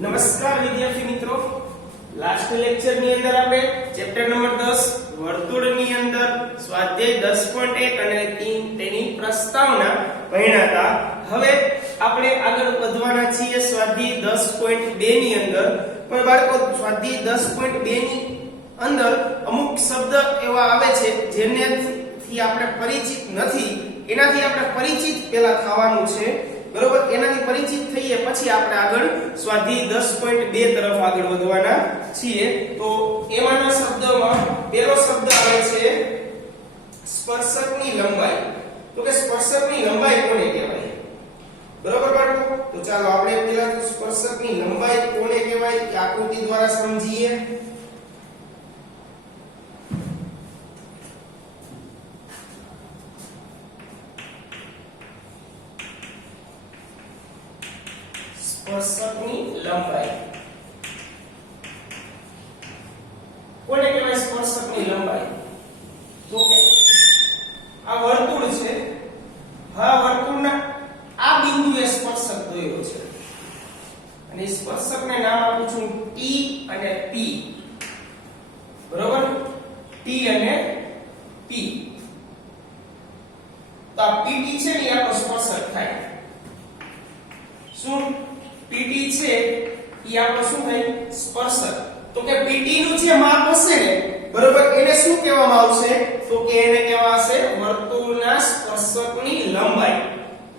નમસ્કાર વિદ્યાર્થી મિત્રો, લાસ્ટ લેક્ચર ની અંદર આપણે ચેપ્ટર નંબર 10 વર્તુળની અંદર સ્વાધ્યાય 10.1 અને તેની પ્રસ્તાવના ભણ્યા હતા. હવે આપણે આગળ વધવાના છીએ સ્વાધ્યાય 10.2 ની અંદર. પણ બાળકો, સ્વાધ્યાય 10.2 ની અંદર અમુક શબ્દ એવા આવે છે જેનાથી આપણે પરિચિત નથી. એનાથી આપણે પરિચિત પહેલા થવાનું છે, બરોબર? એનાથી પરિચિત થઈએ પછી આપણે આગળ સ્વાધ્યાય 10.2 તરફ આગળ વધવાના છીએ. તો એમાંના શબ્દમાં પહેલો શબ્દ આવે છે સ્પર્શકની લંબાઈ. તો કે સ્પર્શકની લંબાઈ કોને કહેવાય? બરોબર બાળકો? તો ચાલો આપણે પહેલા સ્પર્શકની લંબાઈ કોને કહેવાય એ આકૃતિ દ્વારા સમજીએ. સ્પર્શકની લંબાઈ કોને કહેવાય? સ્પર્શકની લંબાઈ. તો કે આ વર્તુળ છે, હા, વર્તુળના આ બિંદુએ સ્પર્શક દોર્યો છે અને સ્પર્શકને નામ આપું છું T અને P. બરોબર? T અને P. તો આ PT છે ને, આપણો સ્પર્શક થાય. શું? PT છે ઈ આપણો શું થાય? સ્પર્શક. તો કે PT નું જે માપ હશે ને, બરોબર, એને શું કહેવામાં આવશે? તો કે એને કહેવાશે વર્તુળના સ્પર્શકની લંબાઈ.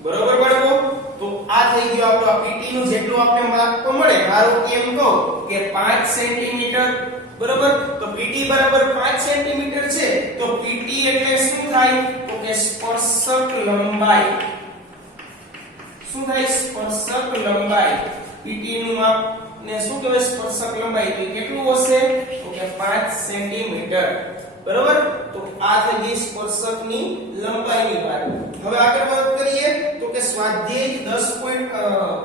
બરોબર બાળકો? તો આ થઈ ગયો આપણો આ PT નું જેટલું આપણે માપ મળે. ધારો કે એમ કહો કે 5 સેન્ટીમીટર, બરોબર? તો PT બરાબર 5 સેન્ટીમીટર છે. તો PT એટલે શું થાય? તો કે સ્પર્શક લંબાઈ. શું થાય? સ્પર્શક લંબાઈ. PT નું માપ ને શું કહેવાય? સ્પર્શક લંબાઈ. તો કેટલું હશે? તો કે 5 સેન્ટીમીટર. બરોબર? તો આ થઈ ગઈ સ્પર્શકની લંબાઈની વાત. હવે આગળ વાત કરીએ તો કે સ્વાધ્યાય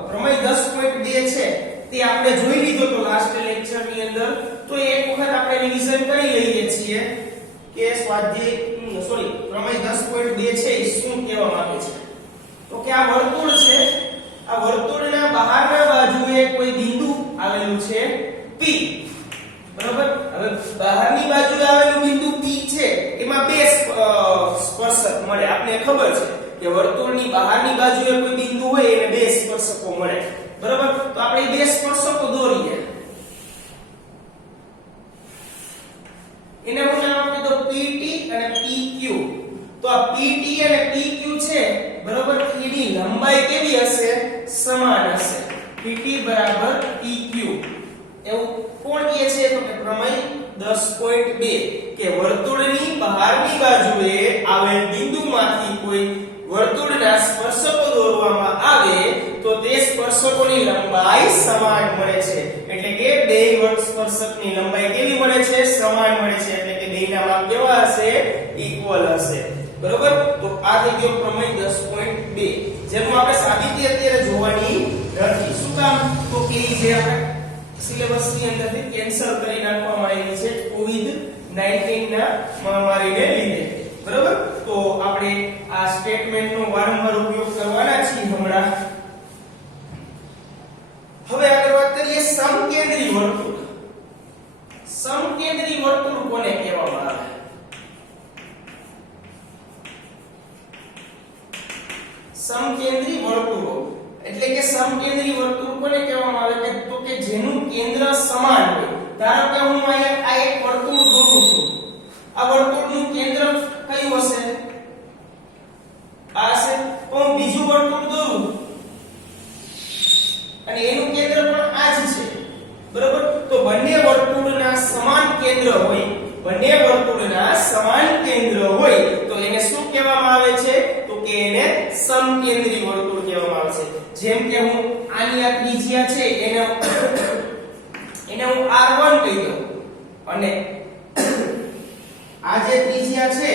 પ્રમેય 10.2 છે તે આપણે જોઈ લીધો તો લાસ્ટ લેક્ચર ની અંદર. તો એક વખત આપણે રિવિઝન કરી લઈએ છીએ કે પ્રમેય 10.2 છે એ શું કહેવા માંગે છે. તો કે આ વર્તુળ છે, આ વર્તુળના બહારના બાજુએ કોઈ બિંદુ આવેલું છે P. બરોબર? હવે બહારની બાજુએ આવેલું બિંદુ P છે, એમાં બે સ્પર્શક મળે. આપણે ખબર છે કે વર્તુળની બહારની બાજુએ કોઈ બિંદુ હોય એને બે સ્પર્શકો મળે. બરોબર? તો આપણે બે સ્પર્શકો દોરીએ. એને હું નામ આપી દઉં PT અને PQ. તો આ PT અને PQ છે, બરોબર, એની લંબાઈ કેવી હશે? સમાન હશે. PT બરાબર PQ. એવું કોણ કહે છે? તો કે પ્રમેય 10.2 કે વર્તુળની બહારની બાજુએ આવેલ બિંદુમાંથી કોઈ વર્તુળના સ્પર્શકો દોરવામાં આવે તો તે સ્પર્શકોની લંબાઈ સમાન મળે છે. એટલે કે બે સ્પર્શકની લંબાઈ કેવી મળે છે? સમાન મળે છે. એટલે કે બેના માપ કેવા હશે? ઇક્વલ હશે. બરોબર? તો આ થઈ ગયો પ્રમેય 10.2 જેનું આપણે સાબિતી અત્યારે જોવાની નથી. શું કામ? તો કે જે આપણે સિલેબસ ની અંદરથી કેન્સલ કરી નાખવામાં આવી છે કોવિડ-19 ના મહામારીને લીધે. બરોબર? તો આપણે આ સ્ટેટમેન્ટનો વારંવાર ઉપયોગ કરવાના છીએ હમણાં. હવે આગળ વાત કરીએ સમકેન્દ્રી વર્તુળ. સમકેન્દ્રી વર્તુળ કોને કહેવામાં આવે? સમકેન્દ્રી વર્તુળો એટલે કે સમકેન્દ્રી વર્તુળ કોને કહેવામાં આવે? કે તો કે જેનું કેન્દ્ર સમાન હોય. ધારો કે હું અહીંયા આ એક વર્તુળ દોરું છું. આ વર્તુળનું કેન્દ્ર કયું હશે? આ હશે. તો હું બીજું વર્તુળ દોરું અને એનું કેન્દ્ર પણ આ જ છે. બરોબર? તો બંને વર્તુળના સમાન કેન્દ્ર હોય, બંને વર્તુળના સમાન કેન્દ્ર હોય તો એને શું કહેવામાં આવે છે? તો કે એને સમકેન્દ્રી વર્તુળ કહેવામાં આવે છે. જેમ કે હું આની આ ત્રિજ્યા છે એને હું R1 કહી દઉં અને આ જે ત્રિજ્યા છે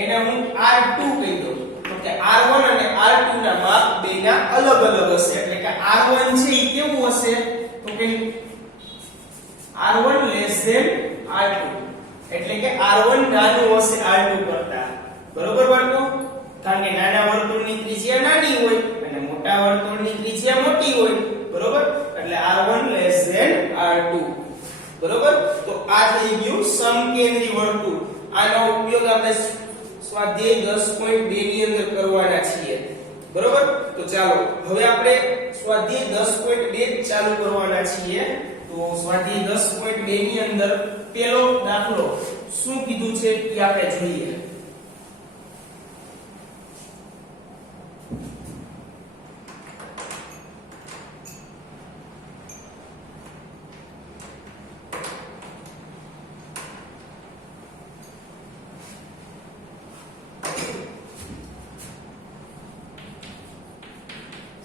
એને હું R2 કહી દઉં. તો કે R1 અને R2 ના માપ બેના અલગ અલગ હશે. એટલે કે R1 છે એ કેવું હશે? તો કે R1 R2. એટલે કે R1 નાનું હશે R2 કરતા. બરોબર બાળકો? કારણ કે નાના વર્તુળની ત્રિજ્યા નાની હોય અને મોટા વર્તુળની ત્રિજ્યા મોટી હોય. બરોબર? એટલે R1 R2 r2 બરોબર તો આ થઈ ગયું સમકેન્દ્રી વર્તુળ આનો ઉપયોગ આપણે સ્વાધ્યાય 10.2 ની અંદર કરવાના છીએ બરોબર તો ચાલો હવે આપણે સ્વાધ્યાય 10.2 ચાલુ કરવાના છીએ તો સ્વાધ્યાય 10.2 ની અંદર પહેલો દાખલો શું કીધું છે એ આપણે જોઈએ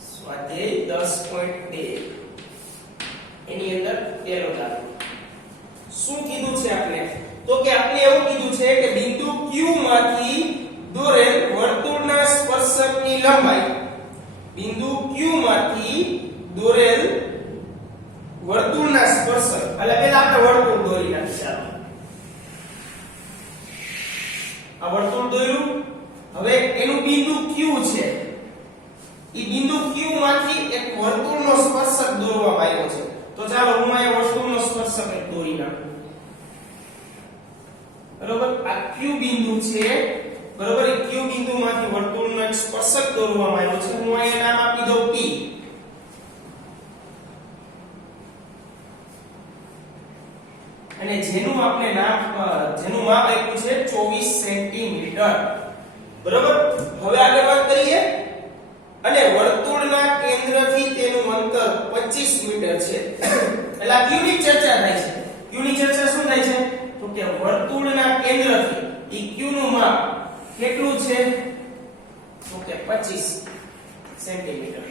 સ્વાધ્યાય 10.2 એની અંદર પહેલો દાખલો શું કીધું છે આપણે તો કે આપણે એવું કીધું છે કે બિંદુ Q માંથી દોરેલ વર્તુળના સ્પર્શકની લંબાઈ બિંદુ Q માંથી દોરેલ વર્તુળના સ્પર્શક એટલે પહેલા આપણે વર્તુળ દોરી નાખીએ આ વર્તુળ દોર્યું હવે એનું બિંદુ Q છે ઈ બિંદુ Q માંથી એક વર્તુળનો સ્પર્શક દોરવામાં આવ્યો છે તો ચાલો હું આ વર્તુળનો સ્પર્શક એક દોરી નાખું બરોબર આ Q બિંદુ છે બરોબર એ Q બિંદુમાંથી વર્તુળનો એક સ્પર્શક દોરવામાં આવ્યો છે હું અહીં નામ આપી દઉં P અને જેનું આપણે નામ જેનું માપ આપ્યું છે 24 સેન્ટીમીટર બરોબર હવે આગળ વાત કરીએ અને વર્તુળના કેન્દ્રથી તેનું અંતર 25 મીટર છે એટલે આ Q ની ચર્ચા થાય છે Q ની ચર્ચા શું થાય છે તો કે વર્તુળના કેન્દ્રથી ઈ Q નું માપ કેટલું છે તો કે 25 સેન્ટીમીટર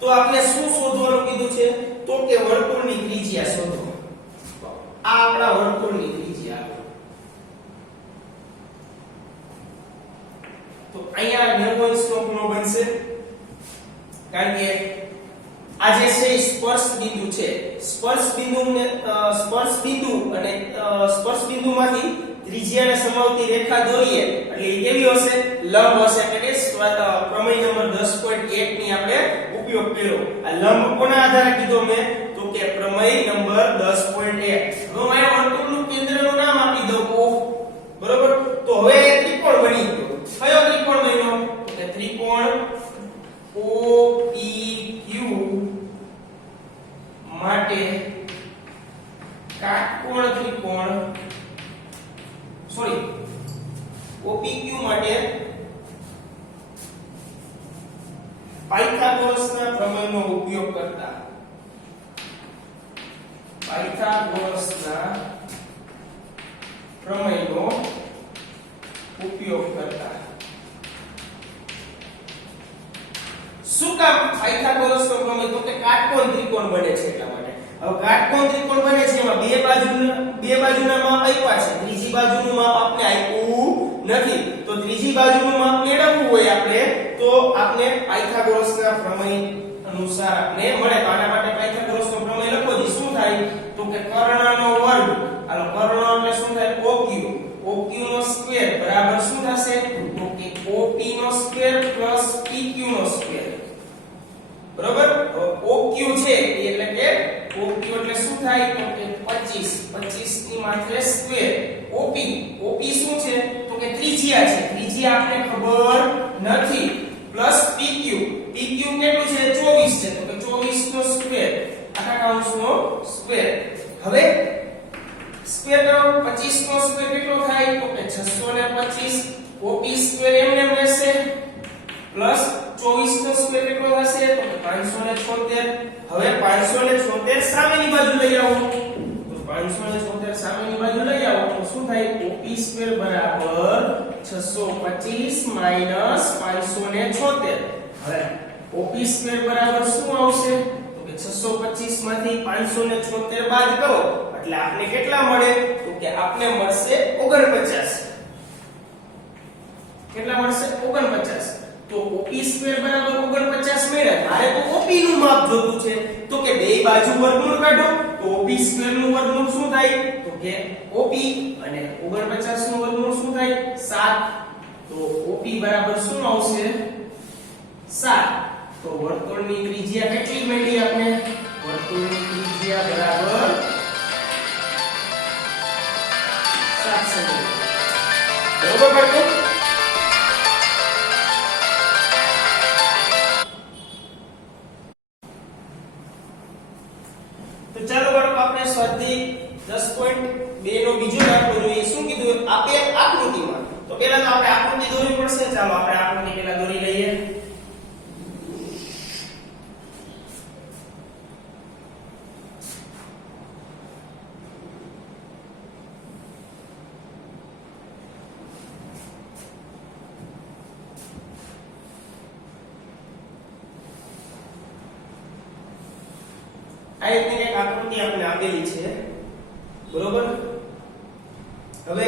તો આપણે શું શોધવાનું કીધું છે તો કે વર્તુળની ત્રિજ્યા શોધો આ આપણા વર્તુળની ત્રિજ્યા તો અહીંયા 90 અંશનો ખૂણો બનશે કારણ કે આ જે છે સ્પર્શ બિંદુ છે સ્પર્શ બિંદુ અને સ્પર્શ બિંદુમાંથી ત્રિજ્યાને સમાવતી રેખા દોરીએ એટલે એ કેવી હશે લંબ હશે એટલે કે પ્રમેય નંબર 10.1 ની આપણે ઉપયોગ કર્યો આ લંબ કોના આધારે કીધો મેં તો કે પ્રમેય નંબર 10.1 હવે હું આ વર્તુળનું કેન્દ્રનું નામ આપી દઉં O બરોબર તો હવે ત્રિકોણ બની ગયો કયો ત્રિકોણ બન્યો તો કે ત્રિકોણ OPQ માટે કાટકોણ ત્રિકોણ OPQ માટે પાયથાગોરસના પ્રમેયનો ઉપયોગ કરતા પાયથાગોરસના પ્રમેયનો ઉપયોગ કરતા શું કામ પાયથાગોરસનો પ્રમેય તો કે કાટકોણ ત્રિકોણ બને છે એટલા માટે હવે કાટકોણ ત્રિકોણ બને છે એમાં બે બાજુના માપ આપ્યા છે ત્રીજી બાજુનું માપ આપણે આપ્યું નથી તો ત્રીજી બાજુનું માપ મેળવવું હોય આપણે તો આપણે પાયથાગોરસના પ્રમેય અનુસાર આપણે મળે તો આના માટે પાયથાગોરસનો પ્રમેય લખો જી શું થાય તો કે કર્ણનો વર્ગ હાલો કર્ણ એટલે શું થાય OQ નો સ્ક્વેર બરાબર શું થશે તો કે OP નો સ્ક્વેર PQ નો સ્ક્વેર બરાબર OQ છે એટલે કે OQ એટલે શું થાય તો કે 25 ની માત્રે સ્ક્વેર OP શું છે તો કે ત્રિજ્યા છે ત્રિજ્યા આપણે ખબર નથી પ્લસ PQ કેટલું છે 24 છે તો કે 24 નો સ્ક્વેર આખા કૌંસનો સ્ક્વેર હવે સ્ક્વેર કરો 25 નો સ્ક્વેર કેટલો થાય તો કે 625 OP સ્ક્વેર એમને રહેશે પ્લસ 24 નો સ્ક્વેર કેટલો થશે તો કે 576 હવે 576 સામેની બાજુ લઈ આવો તો 576 સામેની બાજુ લઈ આવો તો શું થાય OP સ્ક્વેર બરાબર 625 માઈનસ 576 હવે OP સ્ક્વેર બરાબર શું આવશે તો કે 625 માંથી 576 બાદ કરો એટલે આપને કેટલા મળે તો કે આપને મળશે 49 કેટલા મળશે 49 તો OP સ્ક્વેર બરાબર 49 મળ્યા મારે તો OP નું માપ જોતું છે તો કે બે બાજુ વર્ગમૂળ કાઢો તો OP સ્ક્વેર નું વર્ગમૂળ શું થાય તો કે OP અને 49 નું વર્ગમૂળ શું થાય 7 તો OP બરાબર શું આવશે 7 તો વર્તુળની ત્રિજ્યા કેટલી મળી આપણે વર્તુળની ત્રિજ્યા બરાબર 7 સેન્ટીમીટર બરોબર બાળકો તો ચાલો બાળકો આપણે સ્વાધ્યાય 10.2 નો બીજો દાખલો જોઈએ શું કીધું આપેલ આકૃતિમાં તો પહેલા તો આપણે આકૃતિ દોરવી પડશે ચાલો આપણે આકૃતિ પહેલા દોરી લઈએ આ રીતની એક આકૃતિ આપણે આપેલી છે બરોબર હવે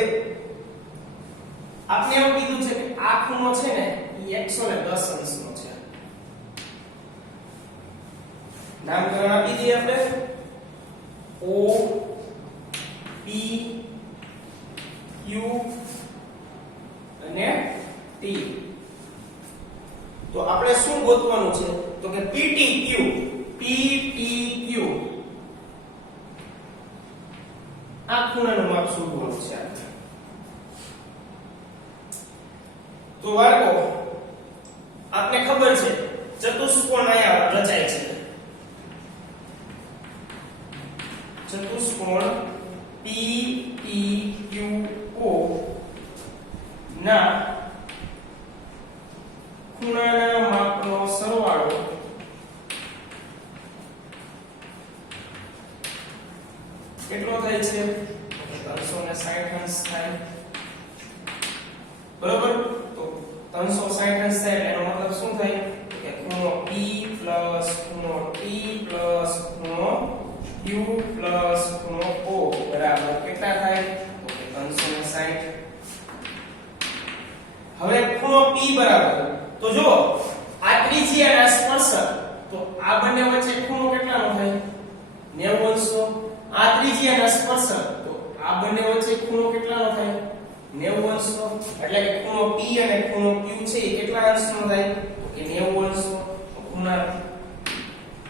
આપણે એવું કીધું છે કે આ ખૂણો છે ને એ 110 અંશનો છે નામકરણ આપી દઈએ આપણે O P Q અને T તો આપણે શું ગોતવાનું છે તો કે PTQ PTQ આ ખૂણાનું માપ શોધવાનું છે તો બાળકો આપને ખબર છે ચતુષ્કોણ આયા રચાય છે ચતુષ્કોણ PTQO ના ખૂણાના માપનો સરવાળો કેટલો થાય છે 360 અંશ થાય બરોબર તો 360 અંશ થાય એનો મતલબ શું થાય કે ખૂણો P ખૂણો T ખૂણો Q ખૂણો O બરાબર કેટલા થાય તો કે 360 હવે ખૂણો P બરાબર તો જો આ ત્રિજ્યાના સ્પર્શક તો આ બંને વચ્ચે ખૂણો કેટલાનો થાય 90 અંશનો આ ત્રિજ્યાના સ્પર્શક તો આ બંને વચ્ચે ખૂણો કેટલાનો થાય 90 અંશનો એટલે કે ખૂણો P અને ખૂણો Q છે એ કેટલા અંશનો થાય તો કે 90 અંશનો ખૂણા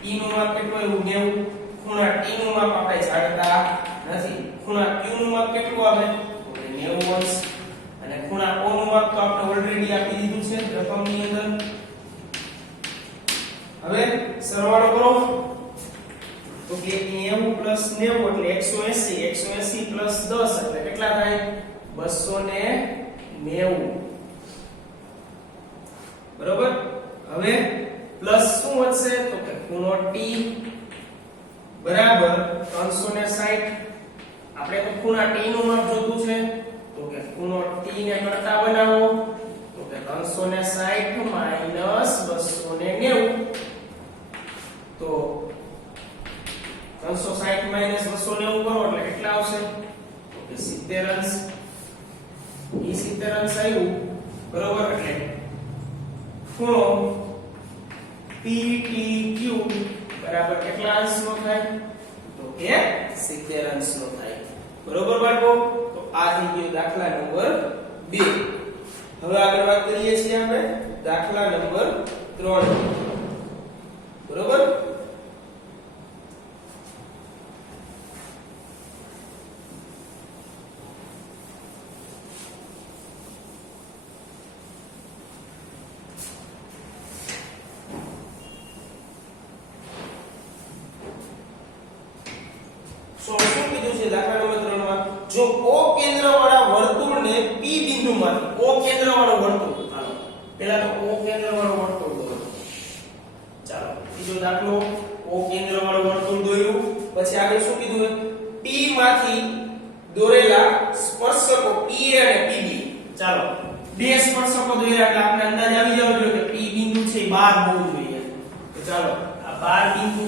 P નું માપ કેટલું આવ્યું 90 ખૂણા T નું માપ આપણે જાણતા નથી ખૂણા Q નું માપ કેટલું આવે તો કે 90 અંશ અને ખૂણા O નું માપ તો આપણે ઓલરેડી આપી દીધું છે રકમની અંદર હવે સરવાળો કરો તો કે 90 + 90 એટલે 180 + 10 એટલે કેટલા થાય 290 બરોબર હવે પ્લસ શું વધશે તો કે ખૂણો T બરાબર 360 આપણે તો ખૂણા T નું માપ જોતું છે તો કે ખૂણો T ને કરતા બનાવો તો કે 360 - 290 તો 360 - 290 કરો એટલે કેટલા આવશે તો કે 70 અંશ ઈ 70 અંશ આવ્યું બરોબર એટલે ખૂણો PTQ બરાબર કેટલા અંશનો થાય તો કે 70 અંશનો થાય બરોબર બાળકો તો આ થઈ ગયો દાખલા નંબર 2 હવે આગળ વાત કરીએ છીએ આપણે દાખલા નંબર 3 બરોબર શું કીધું છે દાખલા નંબર 3 માં જો O કેન્દ્રવાળા વર્તુળને P બિંદુમાંથી O કેન્દ્રવાળું વર્તુળ હાલો પહેલા તો O કેન્દ્રવાળું વર્તુળ દોરો ચાલો બીજો દાખલો O કેન્દ્રવાળું વર્તુળ દોર્યું પછી આગળ શું કીધું P માંથી દોરેલા સ્પર્શકો PA અને PB ચાલો બે સ્પર્શકો દોર્યા એટલે આપણે અંદાજ આવી જવો જોઈએ કે P બિંદુ છે 12 હોવું જોઈએ તો ચાલો આ 12 બિંદુ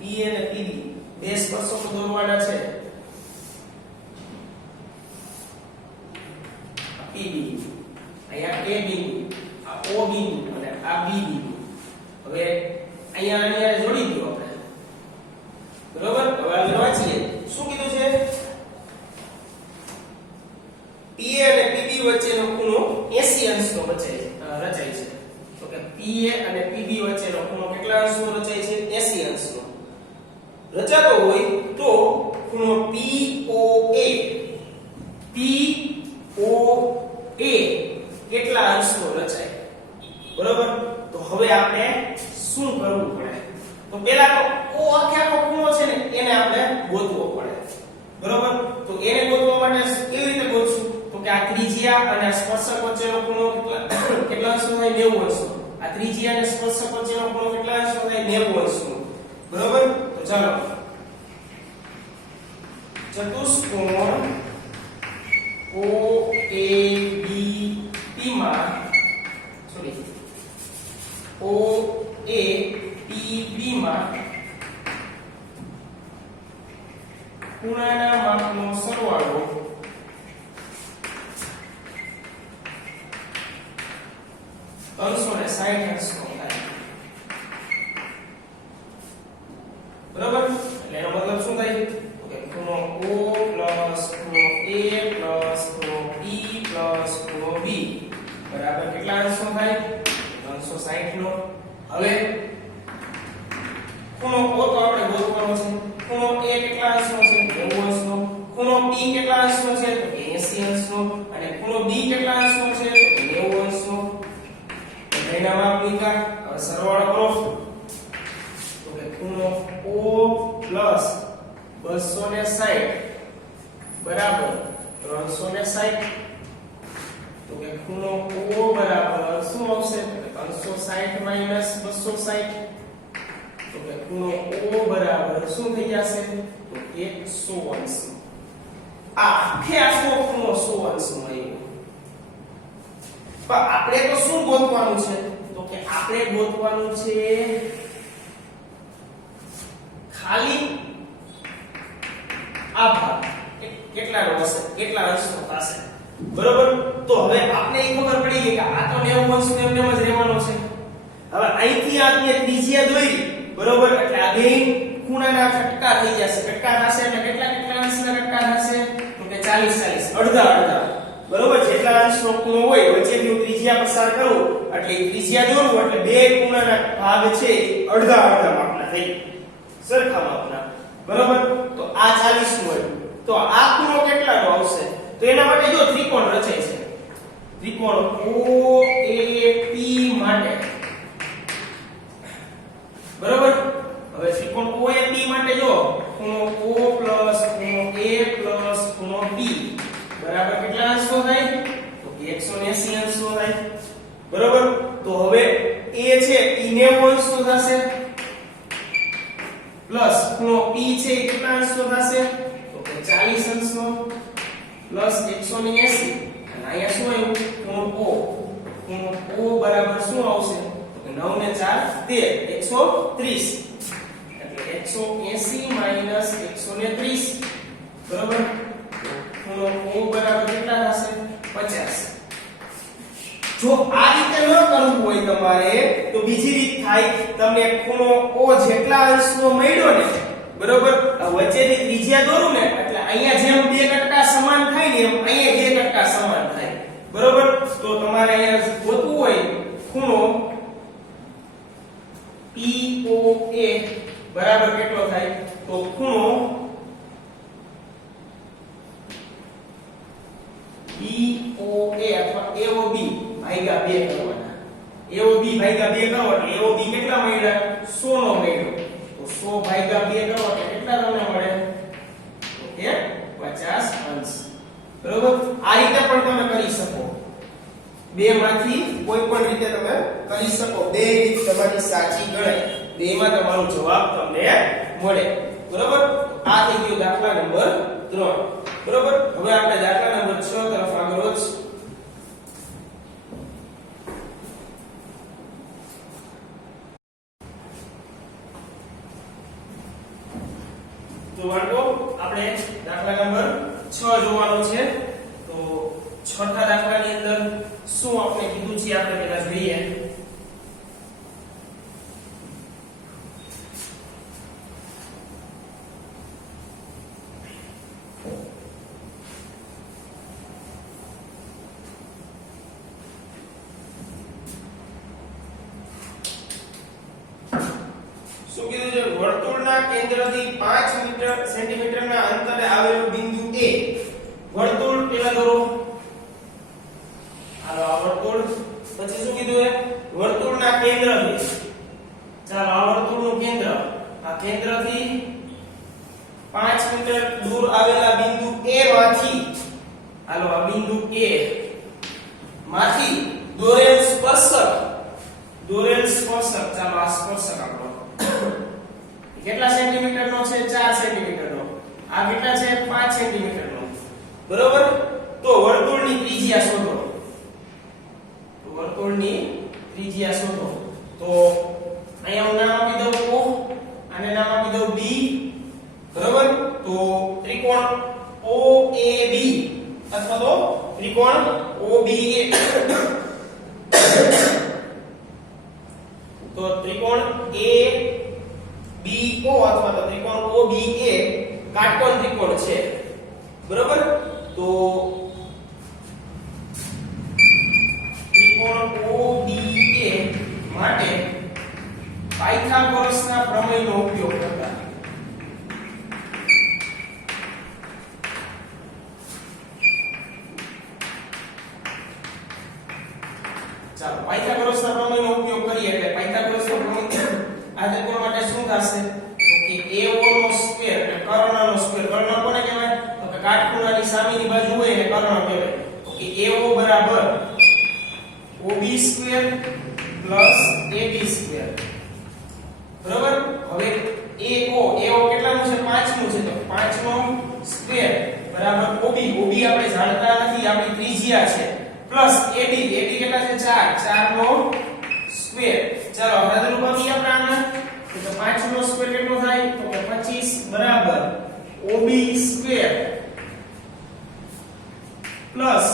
PA અને PB બે સ્પર્શકો દોરવાના છે PB અહીંયા A બિંદુ આ O બિંદુ અને આ B બિંદુ હવે અહીંયા આની જોડી દો આપણે બરોબર હવે આગળ વાંચીએ શું કીધું છે PA POA કેટલા અંશનો રચાય બરોબર તો હવે આપણે શું કરવું પડે તો પહેલા તો O આખે આખો ખૂણો છે ને એને આપણે ગોતવો પડે બરોબર તો એને ગોતવા માટે કેવી રીતે ગોતશું તો કે આ ત્રિજ્યા અને સ્પર્શક વચ્ચેનો ખૂણો કેટલા અંશનો થાય 90 અંશનો આ ત્રિજ્યા અને સ્પર્શક વચ્ચેનો ખૂણો કેટલા અંશનો થાય 90 અંશનો બરોબર તો ચાલો ચતુષ્કોણ OABP માં OAPB માં ખૂણાના માપનો સરવાળો અંશો ને 60 અંશનો થાય બરાબર એટલે એનો મતલબ શું થાય તો કે ખૂણો O પ્લસ ખૂણો A પ્લસ ખૂણો B પ્લસ ખૂણો B બરાબર કેટલા અંશો થાય 360 નો હવે ખૂણો O તો આપણે ગોતવાનો છે ખૂણો A કેટલા અંશનો છે 90 અંશનો ખૂણો B કેટલા અંશનો છે તો 80 અંશનો અને ખૂણો B કેટલા અંશનો છે તો 90 અંશનો એના માપ મૂક્યા હવે સરવાળો કરો તો કે ખૂણો O પ્લસ 260 બરાબર 360 તો કે ખૂણો O બરાબર શું આવશે તો કે 360 માઈનસ 260 તો કે ખૂણો O બરાબર શું થઈ જશે તો 100 અંશ આ આખે આખો ખૂણો 100 અંશનો આવ્યો પણ આપણે તો શું ગોતવાનું છે તો કે આપણે ગોતવાનું છે ખાલી આ ભાગ કેટલાનો હશે કેટલા અંશનો થશે બરોબર તો હવે આપણે એ ખબર પડી ગઈ કે આ તો 90 અંશનો એમને જ રહેવાનો છે હવે અહીંથી આપણે ત્રિજ્યા દોરી બરોબર એટલે આ બે ખૂણાના કટકા થઈ જશે કટકા થશે એટલે કેટલા અંશના કટકા થશે તો કે 40 અડધા બરોબર જેટલા અંશનો ખૂણો હોય વચ્ચેથી હું ત્રિજ્યા પસાર કરું એટલે ત્રિજ્યા દોરું એટલે બે ખૂણાના ભાગ છે અડધા માપના થઈ સરખા માપના બરોબર તો આ 40 નું હોય તો આ ખૂણો કેટલાનો આવશે તો એના માટે જો ત્રિકોણ રચાય છે ત્રિકોણ OAP માટે બરોબર હવે ત્રિકોણ OAP માટે જો ખૂણો O પ્લસ ખૂણો A પ્લસ ખૂણો B બરાબર કેટલા અંશો થાય તો 180 અંશો થાય બરોબર તો હવે A છે ઈ 90 અંશનો થશે પ્લસ ખૂણો P છે એ કેટલા અંશનો થશે તો કે 40 અંશનો પ્લસ 180 અને અહીંયા શું આવ્યું ખૂણો O બરાબર શું આવશે તો કે 9 ને 4 13 130 એટલે 180 130 બરાબર ખૂણો O બરાબર કેટલા થશે 50 જો આ રીતે ન કરવું હોય તમારે તો બીજી રીત થાય તમને ખૂણો O જેટલા અંશનો મળ્યો ને બરોબર વચ્ચેથી ત્રિજ્યા દોરું ને એટલે અહીંયા જેમ બે કટકા સમાન થાય ને એમ અહીંયા બે કટકા સમાન થાય બરોબર તો તમારે અહીંયા ગોતવું હોય ખૂણો POA બરાબર કેટલો થાય તો ખૂણો BOA અથવા AOB ભાગ્યા 2 કરવાના AOB ભાગ્યા 2 કરો એટલે AOB કેટલા મળ્યા 100 નો મળ્યો તો 100 ભાગ્યા 2 કરો એટલે કેટલા તમને મળે તો કે 50 અંશ બરોબર આ રીતે પણ તમે કરી શકો બે માંથી કોઈ પણ રીતે તમે કરી શકો બે રીત તમારી સાચી ગણાય બેમાં તમારો જવાબ તમને મળે બરોબર આ થઈ ગયો દાખલા નંબર 3 બરોબર હવે આપણે દાખલા નંબર 6 તરફ આગળ વધશું તો બાળકો આપણે દાખલા નંબર 6 જોવાનો છે તો છઠ્ઠા દાખલાની અંદર શું આપણે કીધું છે આપણે પહેલા જોઈએ શું કીધું છે વર્તુળના કેન્દ્રથી 5 સેન્ટીમીટરના અંતરે આવેલું બિંદુ A. વર્તુળ પેલા દોરો. હાલો આ વર્તુળ. પછી શું કીધું એ? વર્તુળના કેન્દ્રથી. ચાલો આ વર્તુળનું કેન્દ્ર. આ કેન્દ્રથી 5 મીટર દૂર આવેલા બિંદુ A માંથી, હાલો આ બિંદુ A માંથી દોરેલ સ્પર્શક. ચાલો આ સ્પર્શક આપણો કેટલા સેન્ટીમીટરનો છે? 4 સેન્ટીમીટરનો. આ કેટલા છે? 5 સેન્ટીમીટરનો. બરોબર? તો વર્તુળની ત્રિજ્યા શોધો. તો અહીંયા હું નામ આપી દઉં O, આને નામ આપી દઉં B. બરોબર? તો ત્રિકોણ OAB અથવા તો ત્રિકોણ OBA. તો ત્રિકોણ ABO અથવા તો ત્રિકોણ OBA કાટકોણ ત્રિકોણ છે. બરોબર? તો ત્રિકોણ OBA માટે પાયથાગોરસના પ્રમેયનો ઉપયોગ કરતા. ચાલો પાયથાગોરસના પ્રમેયનો ઉપયોગ કરીએ એટલે પાયથાગોરસનો પ્રમેય આ ત્રિકોણ માટે શું થશે? તો કે AO નો સ્ક્વેર એટલે કર્ણનો સ્ક્વેર. કર્ણ કોને કહેવાય? તો કે કાટખૂણાની સામેની બાજુ હોય એને કર્ણ કહેવાય. તો કે AO બરાબર OB square plus AB square. બરાબર? હવે AO કેટલાનું છે? 5 નું છે. તો 5 નો સ્ક્વેર બરાબર OB. OB આપણે જાણતા નથી, આપણી ત્રિજ્યા છે. પ્લસ AB કેટલા છે? 4 નો સ્ક્વેર. ચાલો હળદરૂપ આપીએ આપણે આને. તો 5 નો સ્ક્વેર કેટલો થાય? તો કે 25 બરાબર OB સ્ક્વેર પ્લસ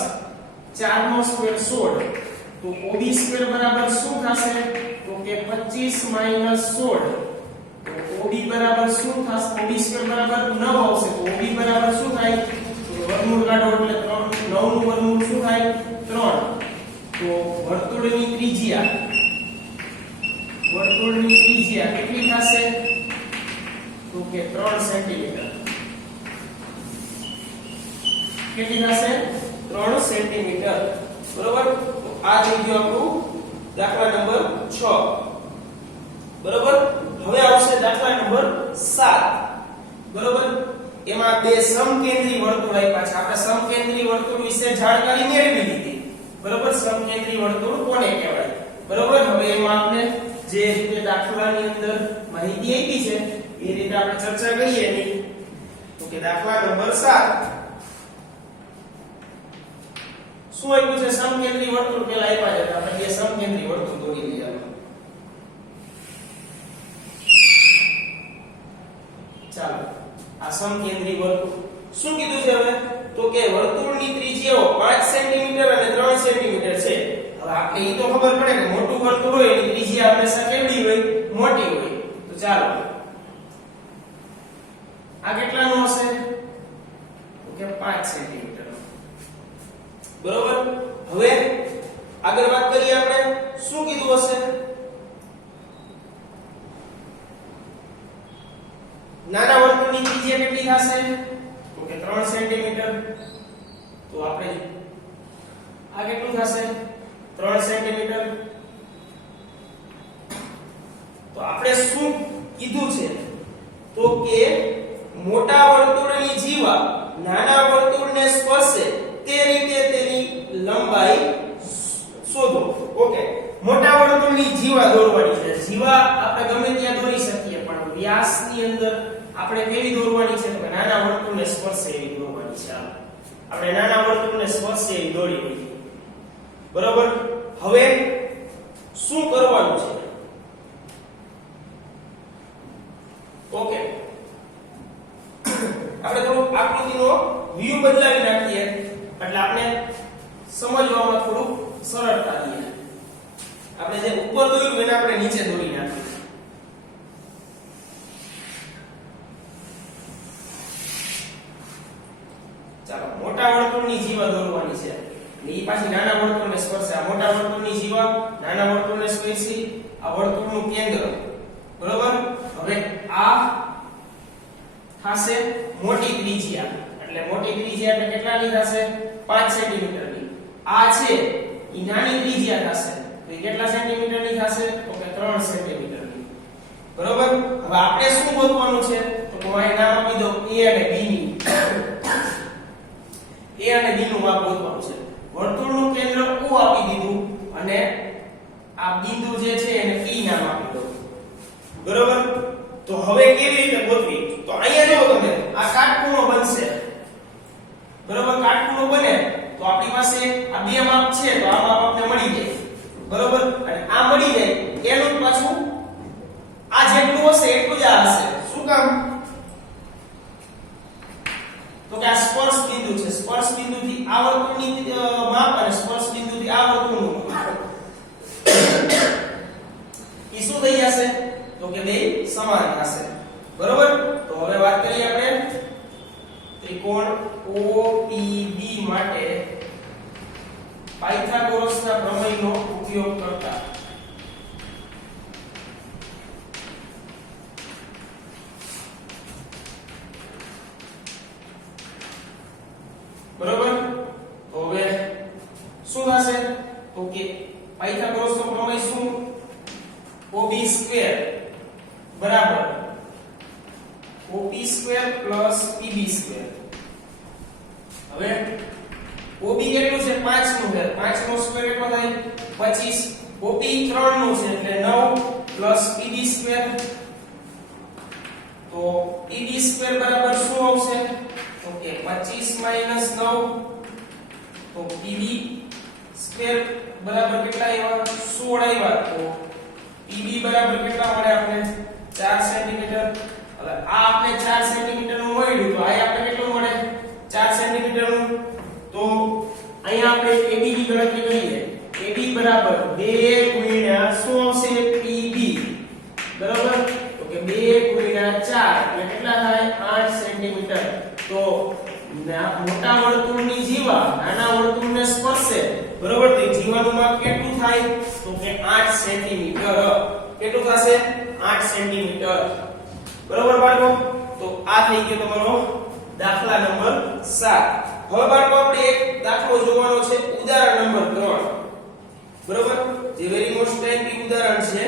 4 નો સ્ક્વેર 16. તો OB સ્ક્વેર બરાબર શું થશે? તો કે 25 માઈનસ 16. તો OB બરાબર શું થશે? OB સ્ક્વેર બરાબર 9 આવશે. તો OB બરાબર શું થાય? તો વર્ગમૂળ કાઢો એટલે 3. 9 નું વર્ગમૂળ શું થાય? 3. તો વર્તુળની ત્રિજ્યા કેટલી થશે? તો કે 3 સેન્ટીમીટર. કેટલી થશે? 3 સેન્ટીમીટર. બરોબર? તો આ થઈ ગયો આપણું દાખલા નંબર 6. બરોબર? હવે આવશે દાખલા નંબર 7. બરોબર? એમાં બે સમકેન્દ્રી વર્તુળ આપ્યા છે. આપણે સમકેન્દ્રી વર્તુળ વિશે જાણકારી મેળવી લીધી. બરોબર? સમકેન્દ્રી વર્તુળ કોને કહેવાય? બરોબર? હવે એમાં આપણે જે રીતે દાખલાની અંદર માહિતી આપી છે એ રીતે આપણે ચર્ચા કરીએ એની. તો કે દાખલા નંબર 7 શું આપ્યું છે? સમકેન્દ્રી વર્તુળ પેલા આપ્યા છે. આપણે બે સમકેન્દ્રી વર્તુળ દોરી લઈએ. ચાલો આ સમકેન્દ્રી વર્તુળ શું કીધું છે હવે? તો કે વર્તુળની ત્રિજ્યાઓ 5 સેન્ટીમીટર અને 3 સેન્ટીમીટર છે. હવે આપણે એ તો ખબર પડે કે મોટું વર્તુળ હોય એની ત્રિજ્યા હંમેશા કેવડી હોય? મોટી હોય. તો ચાલો આ કેટલાનું હશે? તો કે 5 સેન્ટીમીટર. બરોબર? હવે આગળ વાત કરીએ આપણે. શું કીધું હશે? નાના વર્તુળની ત્રિજ્યા કેટલી થશે? તો કે 3 સેન્ટીમીટર. તો આપણે આ કેટલું થશે? 3 સેન્ટીમીટર. તો આપણે શું કીધું છે? તો કે મોટા વર્તુળની જીવા નાના વર્તુળને સ્પર્શે તે રીતે તેની લંબાઈ શોધો. ઓકે, મોટા વર્તુળની જીવા દોરવાની છે. જીવા આપણે ગમે ત્યાં દોરી શકીએ પણ વ્યાસની અંદર આપણે કેવી દોરવાની છે? તો કે નાના વર્તુળને સ્પર્શે એવી દોરવાની છે. આપણે નાના વર્તુળને સ્પર્શે એવી દોરી લઈએ. બરોબર? હવે શું કરવાનું છે? ઓકે, આપણે થોડું આકૃતિનો વ્યૂ બદલાવી નાખીએ એટલે આપણે સમજવામાં થોડું સરળતા રહે. આપણે જે ઉપર દોર્યું એને આપણે નીચે દોરી નાખીએ. ચાલો મોટા વર્તુળની જીવા દોરવાની છે. એ પાછી નાના વર્તુળને સ્પર્શે. આ મોટા વર્તુળની જીવા નાના વર્તુળને સ્પર્શી આ વર્તુળનું કેન્દ્ર. બરોબર? હવે આ થાશે મોટી ત્રિજ્યા, એટલે મોટી ત્રિજ્યા એટલે કેટલાની થશે 5 સેન્ટીમીટરની. આ છે ઈ નાની ત્રિજ્યા થશે તો એ કેટલા સેન્ટીમીટરની થશે તો કે 3 સેન્ટીમીટરની. બરોબર. હવે આપણે શું ગોતવાનું છે તો અહીં નામ આપી દો a અને b ની. a અને b નું માપ ગોતવાનું છે. વર્તુળનું કેન્દ્ર O આપી દીધું અને આ બિંદુ જે છે એને P નામ આપી દો. બરોબર. તો હવે કેવી રીતે ગોતવી તો અહીંયા જો તમે આ કાટખૂણો બનશે. બરોબર. કાટખૂણો બને તો આપણી પાસે આ બે માપ છે તો આ માપ આપણે મળી જાય. બરોબર. અને આ મળી જાય એનું પાછું આ જેટલું હશે એટલું જ આ હશે. શું કામ તો કે આ સ્પર્શ બિંદુ છે. સ્પર્શ બિંદુથી આ વર્તુળની માપ અને સ્પર્શ બિંદુથી આ વર્તુળનું માપ ઈ શું થઈ જશે તો કે બે સમાન થશે. બરોબર. તો હવે વાત કરીએ આપણે ત્રિકોણ OPB માટે પાયથાગોરસના પ્રમેયનો ઉપયોગ કરતા. બરોબર. તો હવે શું થશે તો કે પાયથાગોરસનો પ્રમેય શું OB સ્ક્વેર બરાબર OP square plus PB square. હવે OB કેટલું છે 5 નું છે 5 નો સ્ક્વેર કેટલો થાય 25. OP 3 નું છે એટલે 9 પ્લસ PB સ્ક્વેર. તો PB સ્ક્વેર બરાબર શું આવશે તો કે 25 માઈનસ 9 તો PB સ્ક્વેર બરાબર કેટલા આવ્યા 16 આવ્યા. તો PB બરાબર કેટલા મળે આપણે 4 સેન્ટીમીટર. હવે આ આપણે 4 સેન્ટીમીટર નું મળ્યું તો આ આપણે કેટલું મળે 4 સેન્ટીમીટર નું. તો અહીંયા આપણે AB ની ગણતરી કરીએ. AB બરાબર 2 ગુણ્યા શું આવશે PB બરાબર તો કે 2 ગુણ્યા 4 એટલે કેટલા થાય 8 સેન્ટીમીટર. તો મોટા વર્તુળની જીવા નાના વર્તુળને સ્પર્શે બરોબર. તો જીવાનું માપ કેટલું થાય તો કે 8 સેન્ટીમીટર. કેટલું થશે 8 સેન્ટીમીટર. બરોબર બાળકો. તો આ થઈ ગયો તમારો દાખલા નંબર 7. હવે બાળકો આપણે એક દાખલો જોવાનો છે ઉદાહરણ નંબર 3. બરોબર. જે વેરી મોસ્ટ ટાઈપી ઉદાહરણ છે.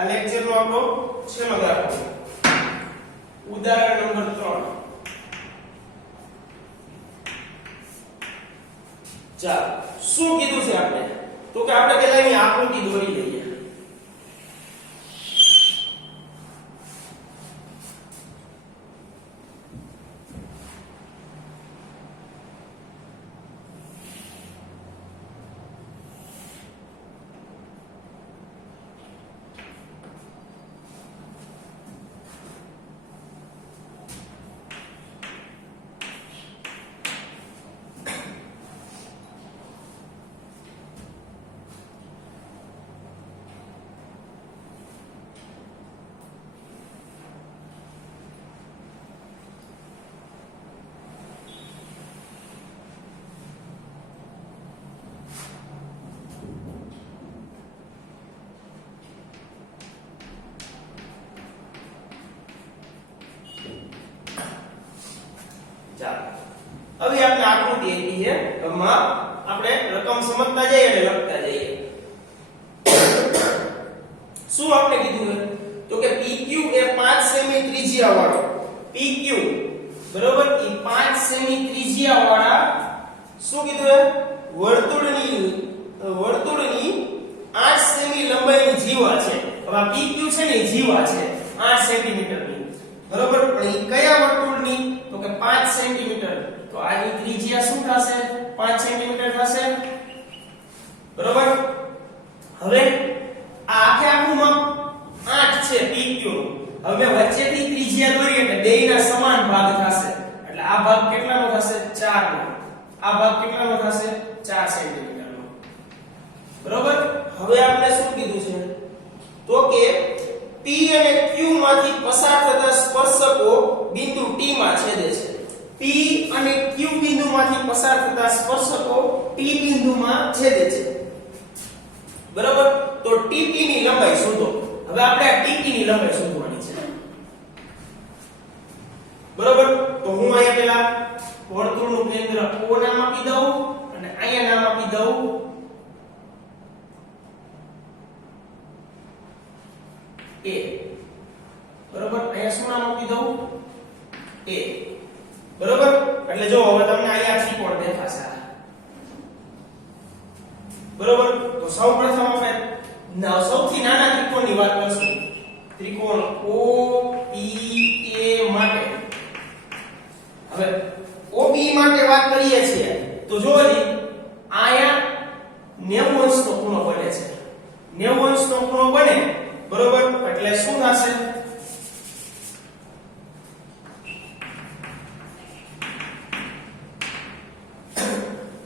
આ લેક્ચર નો આપણો છેલ્લો દાખલો ઉદાહરણ નંબર 3. ચાલો શું કીધું છે આપણે તો કે આપણે પહેલા અહીં આકૃતિ દોરી લઈએ. ચાલો હવે આપણે આકૃતિ આપી છે એમાં આપણે રકમ સમજતા જઈએ અને લખતા જઈએ. શું આપણે કીધું છે તો કે PQ એ 5 સેમી ત્રિજ્યા વાળો PQ બરોબર એ 5 સેમી ત્રિજ્યા વાળા શું કીધું છે વર્તુળની 8 સેમી લંબાઈની જીવા છે. હવે આ PQ છે ને જીવા છે 8 સેન્ટીમીટરની બરોબર. પણ એ કયા વર્તુળની તો કે 5 સેન્ટીમીટર. તો આની ત્રિજ્યા શું થશે 5 સેન્ટીમીટર થશે. બરોબર. હવે આ આખે આખું માપ 8 છે PQ નું. હવે વચ્ચેથી ત્રિજ્યા દોરી એટલે બેયના સમાન ભાગ થશે. એટલે આ ભાગ કેટલાનો થશે 4 નો. આ ભાગ કેટલાનો થશે 4 સેન્ટીમીટર નો. બરોબર. હવે આપણે શું કીધું છે તો કે P અને Q માંથી પસાર થતા સ્પર્શકો બિંદુ T માં છેદે છે. P અને Q બિંદુમાંથી પસાર થતા સ્પર્શકો T બિંદુમાં છેદે છે. બરાબર? તો TP ની લંબાઈ શોધો. હવે આપણે આ TP ની લંબાઈ શોધવાની છે. બરાબર? તો હું અહીંયા પહેલા વર્તુળનું કેન્દ્ર O નામ આપી દઉં અને અહીંયા નામ આપી દઉં A. બરાબર? અહીંયા શું નામ આપી દઉં? A. બરાબર? એટલે જો હવે તમને અહીંયા ત્રિકોણ દેખાશે. બરાબર? તો સૌપ્રથમ આપણે સૌથી નાના ત્રિકોણની વાત કરશું. ત્રિકોણ OPA માટે. હવે OB માટે વાત કરીએ છીએ તો જો અહીંયા 90 અંશનો ખૂણો બને છે. 90 અંશનો ખૂણો બને, બરોબર? એટલે શું થશે?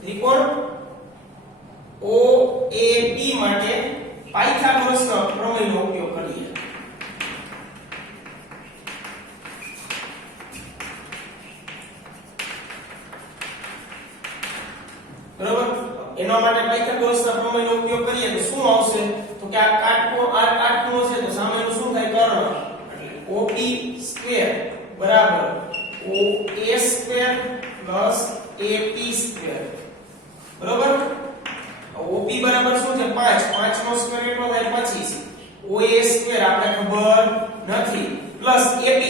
ત્રિકોણ OAB માટે પાયથાગોરસના પ્રમેયનો ઉપયોગ કરીએ. બરાબર? એના માટે પાયથાગોરસના પ્રમેયનો ઉપયોગ કરીએ તો શું આવશે? તો કે આ કાટખૂણો છે તો સામેનું શું થાય? કર્ણ. એટલે OB સ્ક્વેર બરાબર OA square plus AP square. બરાબર? OB બરાબર શું છે? 5. 5 નો સ્ક્વેર કેટલો થાય? 25. OA સ્ક્વેર આપણે ખબર નથી. Plus AP.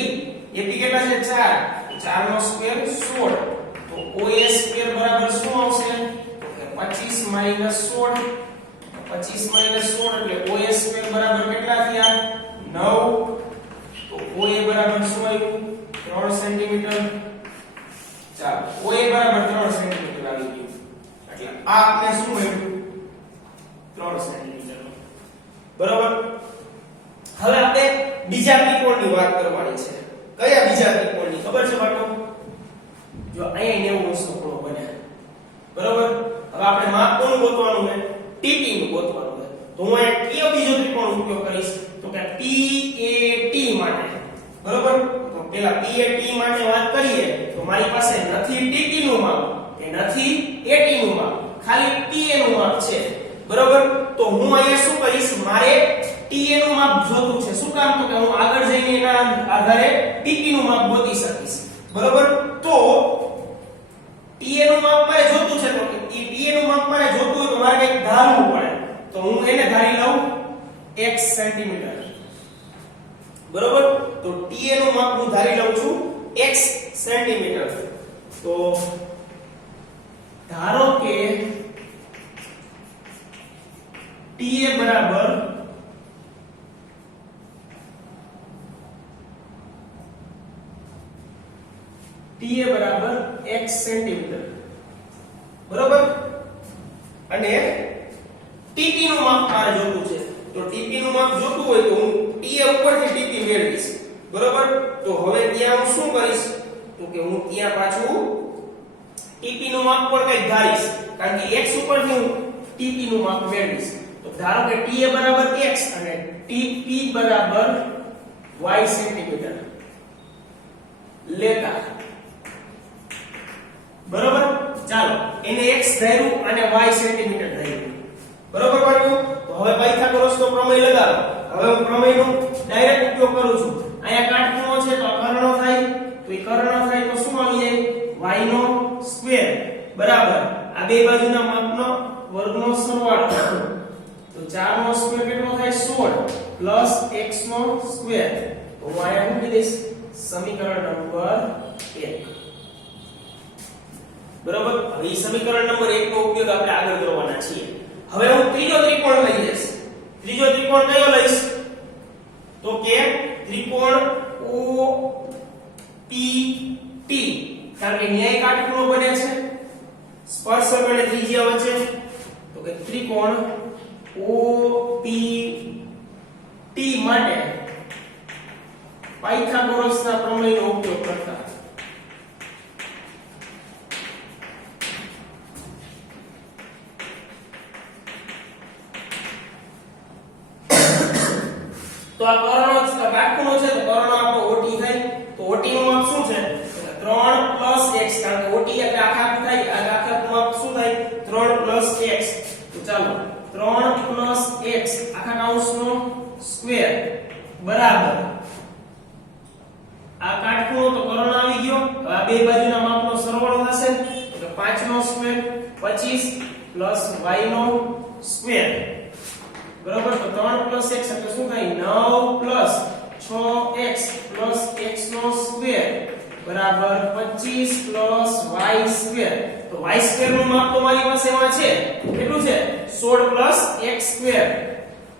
AP કેટલા છે? 4. 4 નો સ્ક્વેર 16. તો OA સ્ક્વેર બરાબર શું આવશે? તો કે 25 માઈનસ 16. 25 માઈનસ 16 એટલે OA સ્ક્વેર બરાબર કેટલા થયા? 9. તો OA બરાબર શું આવ્યું? 3 સેન્ટીમીટર. ચાલો, OA બરાબર 3 સેન્ટીમીટર આવી ગયું. એટલે આ આપણે શું મળ્યું? 3 સેન્ટીમીટર. બરાબર? હવે આપણે બીજા ત્રિકોણની વાત કરવાની છે. કયા બીજા ત્રિકોણની ખબર છે બાળકો? જો અહીંયા 90 અંશનો ખૂણો બને. બરાબર? હવે આપણે માપ કોનું ગોતવાનું છે? TP નું ગોતવાનું છે. તો હું અહીંયા કયો બીજો ત્રિકોણ ઉપયોગ કરીશ? તો કે PAT માટે. બરાબર? તો પેલા PAT માટે વાત કરીએ તો મારી પાસે નથી TP નું માપ કે નથી AT નું માપ, ખાલી TA નું માપ છે. બરાબર? તો હું અહીંયા શું કરીશ? મારે TA નું માપ જોતું છે. શું કામ? તો કે હું આગળ જઈને એના આધારે TP નું માપ ગોતી શકીશ. બરાબર? તો TA નું માપ મારે જોતું છે તો કે TA નું માપ મારે જોતું હોય તો મારે કંઈક ધારવું પડે. તો હું એને ધારી લઉં x સેન્ટીમીટર. બરાબર? તો TA નું માપ હું ધારી લઉં છું x સેન્ટીમીટર. તો ધારો કે TA બરાબર x સેન્ટીમીટર. બરાબર? અને TP નું માપ મારે જોતું છે. તો TP નું માપ જોતું હોય તો હું TA ઉપરથી TP મેળવીશ. બરાબર? તો હવે ત્યાં હું શું કરીશ? તો કે હું ત્યાં પાછું TP નું માપ પણ કંઈક ધારીશ. કારણ કે x ઉપરથી હું TP નું માપ મેળવીશ. તો ધારો કે TA બરાબર x અને TP બરાબર y સેન્ટીમીટર લેતા. બરાબર? ચાલો, એને x ધાર્યું અને y સેન્ટીમીટર ધાર્યું. બરાબર બાળકો? તો હવે પાયથાગોરસનો પ્રમેય લગાવો. હવે હું પ્રમેયનો ડાયરેક્ટ ઉપયોગ કરું છું. અહીંયા કાટખૂણો છે તો કર્ણ થાય. તો એ કર્ણ થાય તો શું આવી જાય? y નો સ્ક્વેર બરાબર આ બે બાજુના માપનો વર્ગનો સરવાળો. તો 4 નો સ્ક્વેર કેટલો થાય? 16 પ્લસ x નો સ્ક્વેર. તો હું અહીંયા મૂકી દઈશ સમીકરણ નંબર 1. બરાબર? હવે ಈ સમીકરણ નંબર 1 નો ઉપયોગ આપણે આગળ કરવાના છીએ. હવે હું ત્રીજો ત્રિકોણ લઈ લઈશ. ત્રીજો ત્રિકોણ કયો લઈશ? તો કે ત્રિકોણ OPT. કારણ કે ન્યાય કાટખૂણો બને છે સ્પર્શક અને ત્રિજ્યા વચ્ચે. તો કે ત્રિકોણ OPT માટે પાયથાગોરસના પ્રમેયનો ઉપયોગ કરતા. તો આ કર્ણો કાટખૂણો છે તો કર્ણ આપણો OT થાય તો OT નું માપ શું છે 3 x કારણ કે OT એટલે આખા થાય આ આખાનું માપ શું થાય 3 x તો ચાલો 3 x આખા કૌંસનો સ્ક્વેર બરાબર આ કાટખૂણો તો કર્ણ આવી ગયો હવે આ બે બાજુના માપનો સરવાળો થશે તો 5 નો સ્ક્વેર 25 y નો સ્ક્વેર બરાબર તો 3 x એટલે શું થાય 9 6x x નો સ્ક્વેર બરાબર 25 y સ્ક્વેર તો y સ્ક્વેર નું માપ તો મારી પાસે એમાં છે કેટલું છે 16 x સ્ક્વેર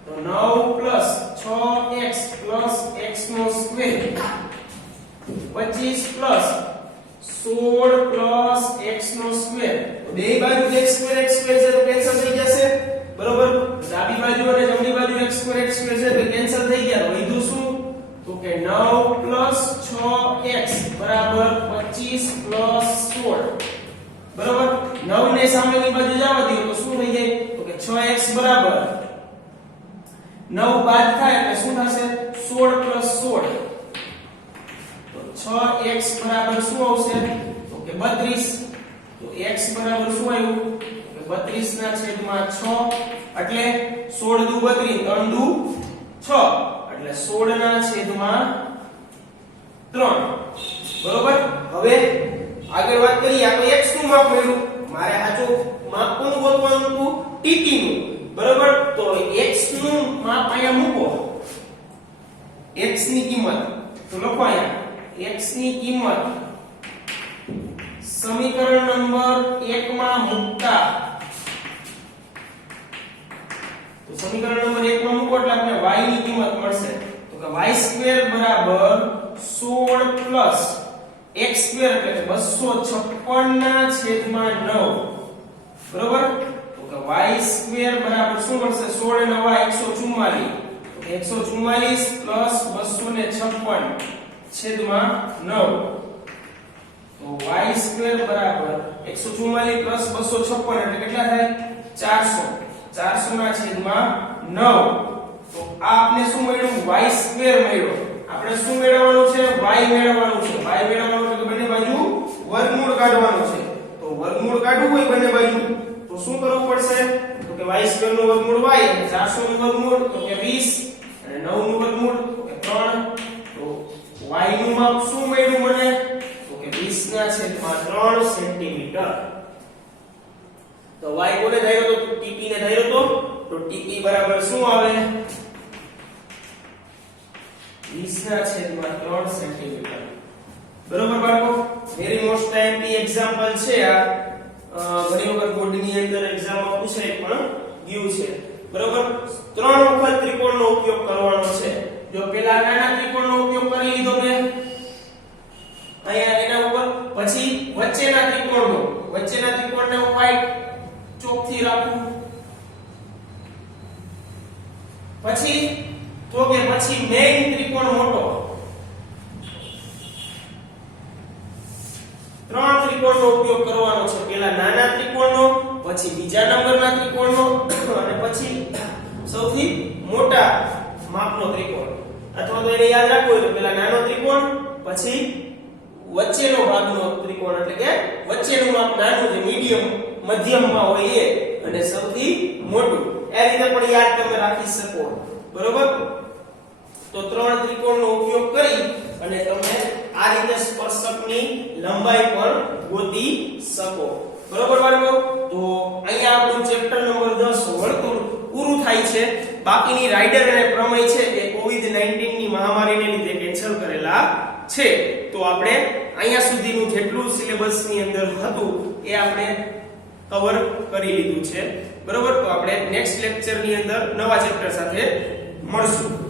તો 9 6x x નો સ્ક્વેર 25 16 x નો સ્ક્વેર તો બે બાજુ x સ્ક્વેર છે તો કેન્સલ થઈ જશે બરોબર ડાબી બાજુ અને જમણી બાજુ x સ્ક્વેર છે તો કેન્સલ થઈ ગયા વધ્યું શું તો કે 9 6x બરાબર 25 16 બરાબર 9 ને સામેની બાજુ જવા દો તો શું થઈ જાય તો કે 6x બરાબર 9 બાદ થાય એટલે શું થશે 16 16 તો 6x બરાબર શું આવશે તો કે 32 તો x બરાબર શું આવ્યું તો 32 ના છેદમાં 6 એટલે 16 દુ 32 3 દુ 6 એટલે 16 ના છેદમાં 3 બરોબર હવે આગળ વાત કરીએ આપણે x નું માપ મળ્યું મારે સાચું માપ કોનું ગોતવાનું હતું TT નું બરોબર તો x નું માપ અહીંયા મૂકો x ની કિંમત તો લખો અહીંયા x ની કિંમત સમીકરણ નંબર 1 માં મૂકતા તો સમીકરણ નંબર 1 માં મૂકો એટલે આપણે y ની કિંમત મળશે તો કે y² બરાબર 16 x² એટલે 256 ના છેદમાં 9 બરોબર તો કે y² બરાબર શું મળશે 16 9 144 તો 144 256 છેદમાં 9 તો y² બરાબર 144 256 એટલે કેટલા થાય 400 ના છેદમાં 9 તો આ આપણે શું મળ્યું y² મળ્યો આપણે શું મેળવવાનું છે y મેળવવાનું છે તો બંને બાજુ વર્ગમૂળ કાઢવાનું છે તો વર્ગમૂળ કાઢવું હોય બંને બાજુ તો શું કરવું પડશે તો કે y² નું વર્ગમૂળ y અને 400 નું વર્ગમૂળ તો કે 20 અને 9 નું વર્ગમૂળ તો કે 3 તો y નું માપ શું મળ્યું મને તો કે 20 ના છેદમાં 3 સેન્ટીમીટર તો y કોને ધાર્યો તો TP ને ધાર્યો તો TP બરાબર શું આવે 20 ના છેદમાં 3 સેન્ટીમીટર બરોબર બાળકો વેરી મોસ્ટ ટાઈમની એક્ઝામ્પલ છે આ ઘણી વખત બોર્ડની અંદર એક્ઝામમાં પૂછાય પણ ગયું છે બરોબર 3 વખત ત્રિકોણનો ઉપયોગ કરવાનો છે જો પેલા નાના ત્રિકોણનો ઉપયોગ કરી લીધો મેં અહીંયા એના ઉપર પછી વચ્ચેના ત્રિકોણને હું વ્હાઈટ ચોકથી રાખું પછી મેઈન ત્રિકોણ મોટો 3 ત્રિકોણનો ઉપયોગ કરવાનો છે પેલા નાના ત્રિકોણનો પછી બીજા નંબરના ત્રિકોણનો અને પછી સૌથી મોટા માપનો ત્રિકોણ અથવા તો એને યાદ રાખવું હોય તો પેલા નાનો ત્રિકોણ પછી વચ્ચેનો ભાગનો ત્રિકોણ એટલે કે વચ્ચેનું માપ નાનું જે મીડિયમ મધ્યમમાં હોય એ અને સૌથી મોટું એ રીતે પણ યાદ તમે રાખી શકો બરોબર તો 3 ત્રિકોણનો ઉપયોગ કરી અને તમે આ રીતે સ્પર્શકની લંબાઈ પણ ગોતી શકો બરોબર બાળકો તો અહીંયા આપણું ચેપ્ટર નંબર 10 વર્તુળ પૂરું થાય છે બાકીની રાઇડર અને પ્રમેય છે એ કોવિડ-19 ની મહામારીને લીધે કેન્સલ કરેલા છે તો આપણે અહીંયા સુધીનું જેટલું સિલેબસ ની અંદર હતું એ આપણે કવર કરી લીધું છે બરોબર તો આપણે નેક્સ્ટ લેક્ચર ની અંદર નવા ચેપ્ટર સાથે મળશું